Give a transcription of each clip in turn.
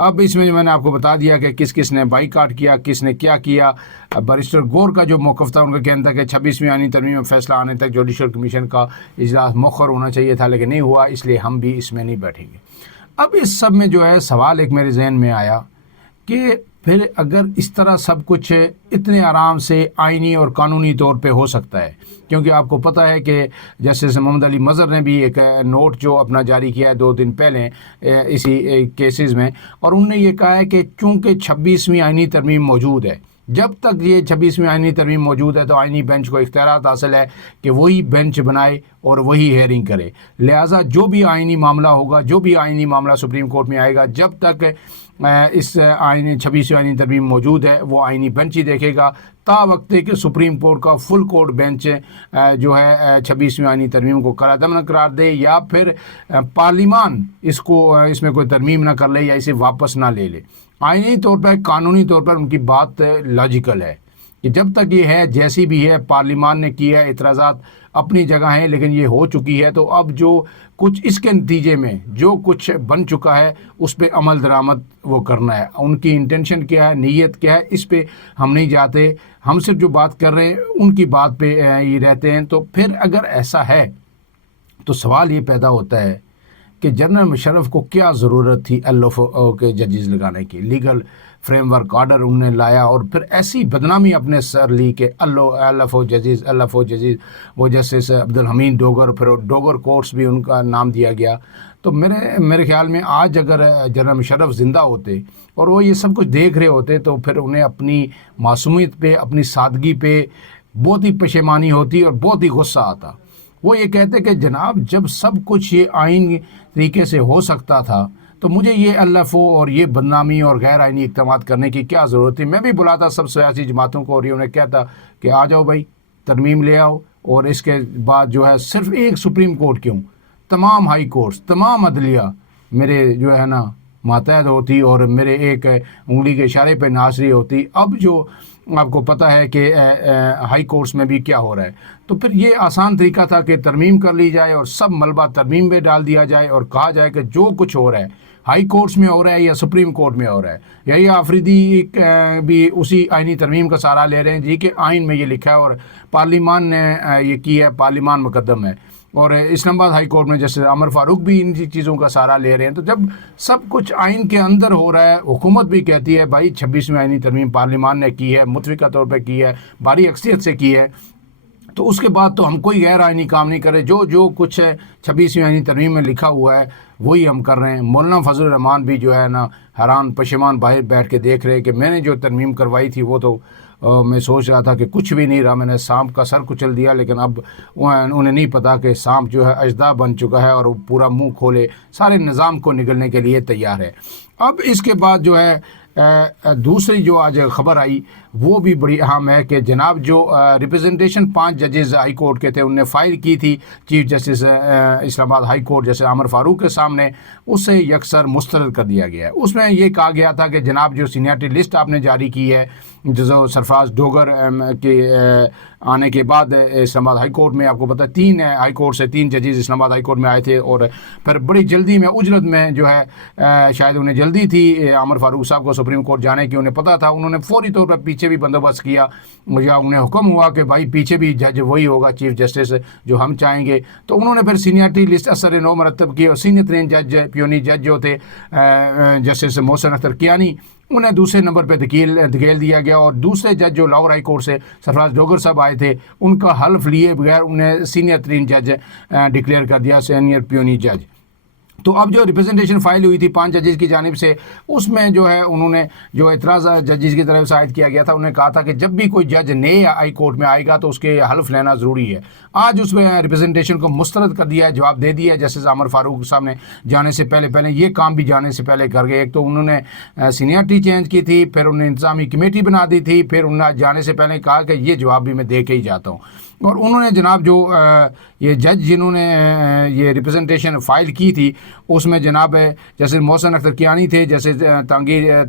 اب اس میں میں نے آپ کو بتا دیا کہ کس کس نے بائیکاٹ کیا، کس نے کیا کیا۔ بیرسٹر گور کا جو موقف تھا، ان کا کہنا تھا کہ 26ویں آئینی ترمیم میں فیصلہ آنے تک جوڈیشل کمیشن کا اجلاس مؤخر ہونا چاہیے تھا، لیکن نہیں ہوا، اس لیے ہم بھی اس میں نہیں بیٹھیں گے۔ اب اس سب میں جو ہے سوال ایک میرے ذہن میں آیا کہ پھر اگر اس طرح سب کچھ اتنے آرام سے آئینی اور قانونی طور پہ ہو سکتا ہے، کیونکہ آپ کو پتہ ہے کہ جسٹس محمد علی مظہر نے بھی ایک نوٹ جو اپنا جاری کیا ہے 2 دن پہلے اسی کیسز میں، اور انہوں نے یہ کہا ہے کہ چونکہ 26ویں آئینی ترمیم موجود ہے، جب تک یہ 26ویں آئینی ترمیم موجود ہے تو آئینی بینچ کو اختیارات حاصل ہے کہ وہی بینچ بنائے اور وہی ہیئرنگ کرے، لہٰذا جو بھی آئینی معاملہ ہوگا، جو بھی آئینی معاملہ سپریم کورٹ میں آئے گا، جب تک اس آئینی 26ویں آئینی ترمیم موجود ہے وہ آئینی بینچ ہی دیکھے گا، تا وقت کہ سپریم کورٹ کا فل کورٹ بینچ جو ہے 26ویں آئینی ترمیم کو قرارداد نہ قرار دے، یا پھر پارلیمان اس میں کوئی ترمیم نہ کر لے یا اسے واپس نہ لے لے۔ آئینی طور پر، قانونی طور پر ان کی بات لاجیکل ہے کہ جب تک یہ ہے جیسی بھی ہے، پارلیمان نے کیا ہے، اعتراضات اپنی جگہ ہیں، لیکن یہ ہو چکی ہے، تو اب جو کچھ اس کے نتیجے میں جو کچھ بن چکا ہے اس پہ عمل درآمد وہ کرنا ہے۔ ان کی انٹینشن کیا ہے، نیت کیا ہے، اس پہ ہم نہیں جاتے، ہم صرف جو بات کر رہے ہیں ان کی بات پہ یہ رہتے ہیں۔ تو پھر اگر ایسا ہے تو سوال یہ پیدا ہوتا ہے کہ جنرل مشرف کو کیا ضرورت تھی LFO کے ججز لگانے کی، لیگل فریم ورک آرڈر انہوں نے لایا اور پھر ایسی بدنامی اپنے سر لی کہ LFO ججز، وہ جسٹس عبدالحمید ڈوگر، پھر ڈوگر کورٹس بھی ان کا نام دیا گیا۔ تو میرے خیال میں آج اگر جنرل مشرف زندہ ہوتے اور وہ یہ سب کچھ دیکھ رہے ہوتے تو پھر انہیں اپنی معصومیت پہ، اپنی سادگی پہ بہت ہی پشیمانی ہوتی اور بہت ہی غصہ آتا۔ وہ یہ کہتے کہ جناب جب سب کچھ یہ آئین طریقے سے ہو سکتا تھا تو مجھے یہ LFO اور یہ بدنامی اور غیر آئینی اقدامات کرنے کی کیا ضرورت تھی۔ میں بھی بلاتا سب سیاسی جماعتوں کو اور یہ انہیں کہتا کہ آ جاؤ بھائی، ترمیم لے آؤ، اور اس کے بعد جو ہے صرف ایک سپریم کورٹ کیوں، تمام ہائی کورٹس، تمام عدلیہ میرے جو ہے نا ماتحت ہوتی اور میرے ایک انگلی کے اشارے پہ ناصری ہوتی۔ اب جو آپ کو پتہ ہے کہ ہائی کورٹس میں بھی کیا ہو رہا ہے، تو پھر یہ آسان طریقہ تھا کہ ترمیم کر لی جائے اور سب ملبہ ترمیم میں ڈال دیا جائے اور کہا جائے کہ جو کچھ ہو رہا ہے ہائی کورٹس میں ہو رہا ہے یا سپریم کورٹ میں ہو رہا ہے، یا یہ آفریدی بھی اسی آئینی ترمیم کا سہارا لے رہے ہیں جی کہ آئین میں یہ لکھا ہے اور پارلیمان نے یہ کی ہے، پارلیمان مقدم ہے، اور اسلام آباد ہائی کورٹ میں جیسے عمر فاروق بھی ان چیزوں کا سہارا لے رہے ہیں۔ تو جب سب کچھ آئین کے اندر ہو رہا ہے، حکومت بھی کہتی ہے بھائی 26ویں آئینی ترمیم پارلیمان نے کی ہے، متفقہ طور پہ کی ہے، بھاری اکثریت سے کی ہے، تو اس کے بعد تو ہم کوئی غیر آئینی کام نہیں کرے، جو کچھ ہے 26ویں آئینی ترمیم میں لکھا ہوا ہے وہی ہم کر رہے ہیں۔ مولانا فضل الرحمان بھی جو ہے نا حیران پشیمان باہر بیٹھ کے دیکھ رہے کہ میں نے جو ترمیم کروائی تھی وہ تو میں سوچ رہا تھا کہ کچھ بھی نہیں رہا، میں نے سانپ کا سر کچل دیا، لیکن اب انہیں نہیں پتا کہ سانپ جو ہے اژدہا بن چکا ہے اور وہ پورا منہ کھولے سارے نظام کو نگلنے کے لیے تیار ہے۔ اب اس کے بعد جو ہے دوسری جو آج خبر آئی وہ بھی بڑی اہم ہے کہ جناب جو ریپرزنٹیشن 5 ججز ہائی کورٹ کے تھے انہوں نے فائل کی تھی چیف جسٹس اسلام آباد ہائی کورٹ جیسے عمر فاروق کے سامنے، اسے یکسر مسترد کر دیا گیا ہے۔ اس میں یہ کہا گیا تھا کہ جناب جو سینئرٹی لسٹ آپ نے جاری کی ہے جو سرفراز ڈوگر کے آنے کے بعد اسلام آباد ہائی کورٹ میں، آپ کو پتہ 3 ہائی کورٹ سے 3 ججز اسلام آباد ہائی کورٹ میں آئے تھے، اور پھر بڑی جلدی میں اجرت میں جو ہے شاید انہیں جلدی تھی عمر فاروق صاحب کو سپریم کورٹ جانے کی، انہیں پتہ تھا، انہوں نے فوری طور پر پیچھے بھی بندوبست کیا، یا انہیں حکم ہوا کہ بھائی پیچھے بھی جج وہی ہوگا چیف جسٹس جو ہم چاہیں گے، تو انہوں نے پھر سینئرٹی لسٹ اثر نو مرتب کی اور سینئر ترین جج پیونی جج جو تھے جسٹس محسن اختر کیانی انہیں دوسرے نمبر پہ دھکیل دیا گیا، اور دوسرے جج جو لاہور ہائی کورٹ سے سرفراز ڈوگر صاحب آئے تھے ان کا حلف لیے بغیر انہیں سینئر ترین جج ڈکلیئر کر دیا، سینئر پیونی جج۔ تو اب جو ریپرزنٹیشن فائل ہوئی تھی 5 ججز کی جانب سے، اس میں جو ہے انہوں نے جو اعتراض ججز کی طرف سے عائد کیا گیا تھا، انہوں نے کہا تھا کہ جب بھی کوئی جج نئے ہائی کورٹ میں آئے گا تو اس کے حلف لینا ضروری ہے۔ آج اس میں ریپرزنٹیشن کو مسترد کر دیا ہے، جواب دے دیا ہے جسٹس عمر فاروق صاحب نے جانے سے پہلے یہ کام بھی جانے سے پہلے کر گئے۔ ایک تو انہوں نے سینئرٹی چینج کی تھی، پھر انہوں نے انتظامی کمیٹی بنا دی تھی، پھر انہوں نے جانے سے پہلے کہا کہ یہ جواب بھی میں دے کے ہی جاتا ہوں، اور انہوں نے جناب جو یہ جج جنہوں نے یہ ریپرزنٹیشن فائل کی تھی اس میں جناب جیسے محسن اختر کیانی تھے، جیسے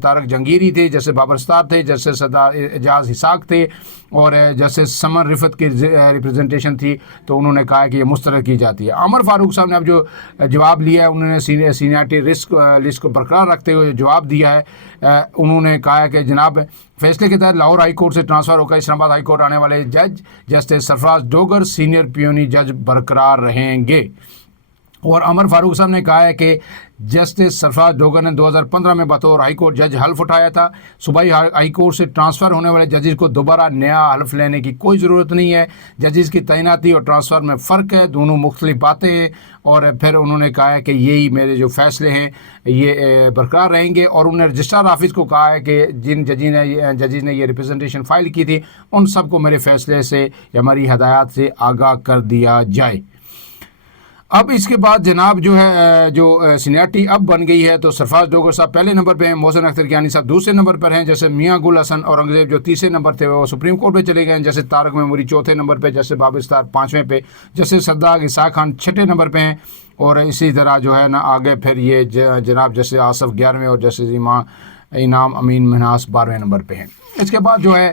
طارق جہانگیری تھے، جیسے بابر اسرار تھے، جیسے سردار اعجاز اسحاق تھے، اور جیسے سمر رفت کی ریپرزنٹیشن تھی، تو انہوں نے کہا کہ یہ مسترد کی جاتی ہے۔ عمر فاروق صاحب نے اب جو جواب لیا ہے، انہوں نے سینئرٹی لسٹ کو برقرار رکھتے ہوئے جواب دیا ہے۔ انہوں نے کہا ہے کہ جناب فیصلے کے تحت لاہور ہائی کورٹ سے ٹرانسفر ہو کر اسلام آباد ہائی کورٹ آنے والے جج جسٹس سرفراز ڈوگر سینئر پیونی جج برقرار رہیں گے۔ اور عمر فاروق صاحب نے کہا ہے کہ جسٹس سرفراز ڈوگر نے 2015 میں بطور ہائی کورٹ جج حلف اٹھایا تھا۔ صوبائی ہائی کورٹ سے ٹرانسفر ہونے والے ججز کو دوبارہ نیا حلف لینے کی کوئی ضرورت نہیں ہے۔ ججز کی تعیناتی اور ٹرانسفر میں فرق ہے، دونوں مختلف باتیں ہیں۔ اور پھر انہوں نے کہا ہے کہ یہی میرے جو فیصلے ہیں یہ برقرار رہیں گے، اور انہوں نے رجسٹرار آفس کو کہا ہے کہ جن ججز نے یہ ریپرزنٹیشن فائل کی تھی ان سب کو میرے فیصلے سے یا ہماری ہدایات سے آگاہ کر دیا جائے۔ اب اس کے بعد جناب جو ہے جو سینئرٹی اب بن گئی ہے، تو سرفراز ڈوگر صاحب پہلے نمبر پہ ہیں، محسن اختر کیانی صاحب دوسرے نمبر پر ہیں، جیسے میاں گل حسن اورنگزیب جو تیسرے نمبر تھے وہ سپریم کورٹ پہ چلے گئے ہیں، جیسے طارق میموری چوتھے نمبر پہ، جیسے بابر اسرار پانچویں پہ، جیسے سردار اسحاق خان چھٹے نمبر پہ ہیں، اور اسی طرح جو ہے نا آگے پھر یہ جناب جیسے آصف 11ویں اور جیسے انعام امین منہاس 12ویں نمبر پہ ہیں۔ اس کے بعد جو ہے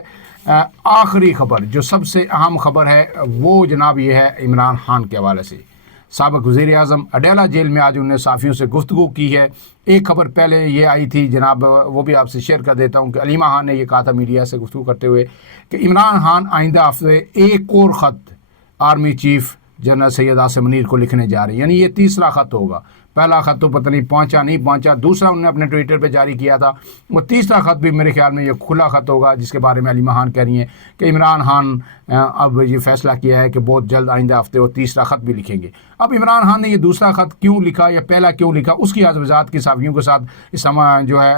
آخری خبر جو سب سے اہم خبر ہے وہ جناب یہ ہے عمران خان کے حوالے سے۔ سابق وزیر اعظم اڈیالہ جیل میں آج انہوں نے صحافیوں سے گفتگو کی ہے۔ ایک خبر پہلے یہ آئی تھی جناب، وہ بھی آپ سے شیئر کر دیتا ہوں کہ علیمہ خان نے یہ کہا تھا میڈیا سے گفتگو کرتے ہوئے کہ عمران خان آئندہ ہفتے ایک اور خط army chief general Syed Asim Munir کو لکھنے جا رہے ہیں، یعنی یہ تیسرا خط ہوگا۔ پہلا خط تو پتہ نہیں پہنچا نہیں پہنچا، دوسرا انہوں نے اپنے ٹویٹر پہ جاری کیا تھا، وہ تیسرا خط بھی میرے خیال میں یہ کھلا خط ہوگا، جس کے بارے میں علیمہ خان کہہ رہی ہیں کہ عمران خان اب یہ فیصلہ کیا ہے کہ بہت جلد آئندہ ہفتے وہ تیسرا خط بھی لکھیں گے۔ اب عمران خان نے یہ دوسرا خط کیوں لکھا یا پہلا کیوں لکھا، اس کی آج وضاحت کی صحافیوں کے ساتھ اس جو ہے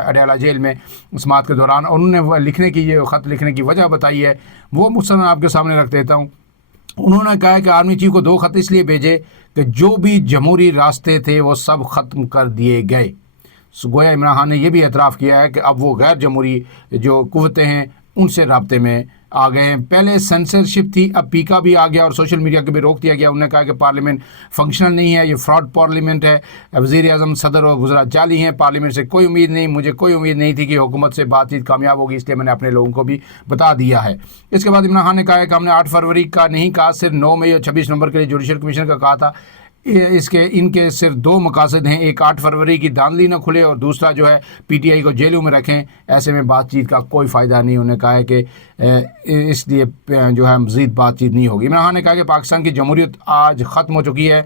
اڈیالہ جیل میں سماعت کے دوران انہوں نے لکھنے کی یہ خط لکھنے کی وجہ بتائی ہے، وہ مجھ آپ کے سامنے رکھ دیتا ہوں۔ انہوں نے کہا کہ آرمی چیف کو 2 خط اس لیے بھیجے کہ جو بھی جمہوری راستے تھے وہ سب ختم کر دیے گئے۔ گویا عمران خان نے یہ بھی اعتراف کیا ہے کہ اب وہ غیر جمہوری جو قوتیں ہیں ان سے رابطے میں آ گئے ہیں۔ پہلے سینسرشپ تھی، اب پیکا بھی آ گیا اور سوشل میڈیا کو بھی روک دیا گیا۔ انہوں نے کہا کہ پارلیمنٹ فنکشنل نہیں ہے، یہ فراڈ پارلیمنٹ ہے، وزیر اعظم صدر اور وزراء جعلی ہیں، پارلیمنٹ سے کوئی امید نہیں، مجھے کوئی امید نہیں تھی کہ حکومت سے بات چیت کامیاب ہوگی، اس لیے میں نے اپنے لوگوں کو بھی بتا دیا ہے۔ اس کے بعد عمران خان نے کہا ہے کہ ہم نے 8 فروری کا نہیں کہا، صرف 9 مئی اور 26 نومبر کے لیے جوڈیشل کمیشن کا کہا تھا۔ ان کے صرف 2 مقاصد ہیں، ایک 8 فروری کی دھاندلی نہ کھلے اور دوسرا جو ہے پی ٹی آئی کو جیلوں میں رکھیں، ایسے میں بات چیت کا کوئی فائدہ نہیں۔ انہوں نے کہا ہے کہ اس لیے جو ہے مزید بات چیت نہیں ہوگی۔ عمران خان نے کہا کہ پاکستان کی جمہوریت آج ختم ہو چکی ہے۔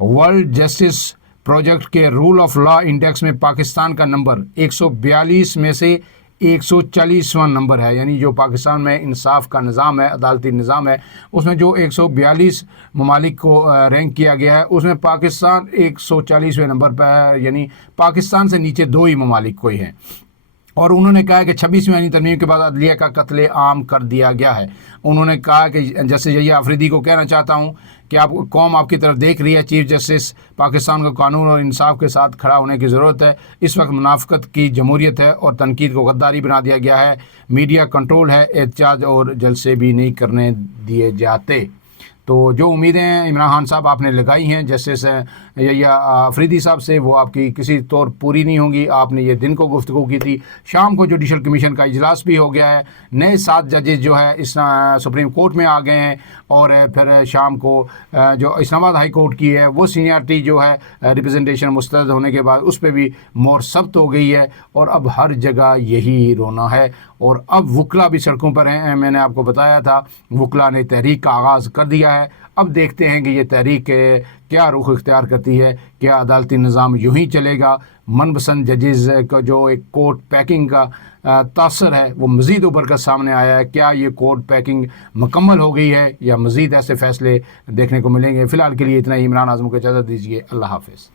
ورلڈ جسٹس پروجیکٹ کے رول آف لا انڈیکس میں پاکستان کا نمبر 142 میں سے 140واں نمبر ہے، یعنی جو پاکستان میں انصاف کا نظام ہے، عدالتی نظام ہے، اس میں جو 142 ممالک کو رینک کیا گیا ہے، اس میں پاکستان 140ویں نمبر پہ ہے، یعنی پاکستان سے نیچے 2 ہی ممالک کوئی ہیں۔ اور انہوں نے کہا کہ 26ویں آئینی ترمیم کے بعد عدلیہ کا قتل عام کر دیا گیا ہے۔ انہوں نے کہا کہ جیسے یحییٰ آفریدی کو کہنا چاہتا ہوں کہ قوم آپ کی طرف دیکھ رہی ہے، چیف جسٹس پاکستان کو قانون اور انصاف کے ساتھ کھڑا ہونے کی ضرورت ہے۔ اس وقت منافقت کی جمہوریت ہے اور تنقید کو غداری بنا دیا گیا ہے، میڈیا کنٹرول ہے، احتجاج اور جلسے بھی نہیں کرنے دیے جاتے۔ تو جو امیدیں عمران خان صاحب آپ نے لگائی ہیں جسٹس یحییٰ آفریدی صاحب سے، وہ آپ کی کسی طور پوری نہیں ہوں گی۔ آپ نے یہ دن کو گفتگو کی تھی، شام کو جوڈیشل کمیشن کا اجلاس بھی ہو گیا ہے، نئے 7 ججز جو ہے اس سپریم کورٹ میں آ گئے ہیں، اور پھر شام کو جو اسلام آباد ہائی کورٹ کی ہے وہ سینئرٹی جو ہے ریپرزنٹیشن مسترد ہونے کے بعد اس پہ بھی مہر ثبت ہو گئی ہے، اور اب ہر جگہ یہی رونا ہے۔ اور اب وکلا بھی سڑکوں پر ہیں، میں نے آپ کو بتایا تھا وکلا نے تحریک کا آغاز کر دیا ہے۔ اب دیکھتے ہیں کہ یہ تحریک کیا رخ اختیار کرتی ہے، کیا عدالتی نظام یوں ہی چلے گا، من پسند ججز کا جو ایک کورٹ پیکنگ کا تاثر ہے وہ مزید ابھر کر سامنے آیا ہے، کیا یہ کورٹ پیکنگ مکمل ہو گئی ہے یا مزید ایسے فیصلے دیکھنے کو ملیں گے؟ فی الحال کے لیے اتنا ہی۔ عمران اعظم کو اجازت دیجیے، اللہ حافظ۔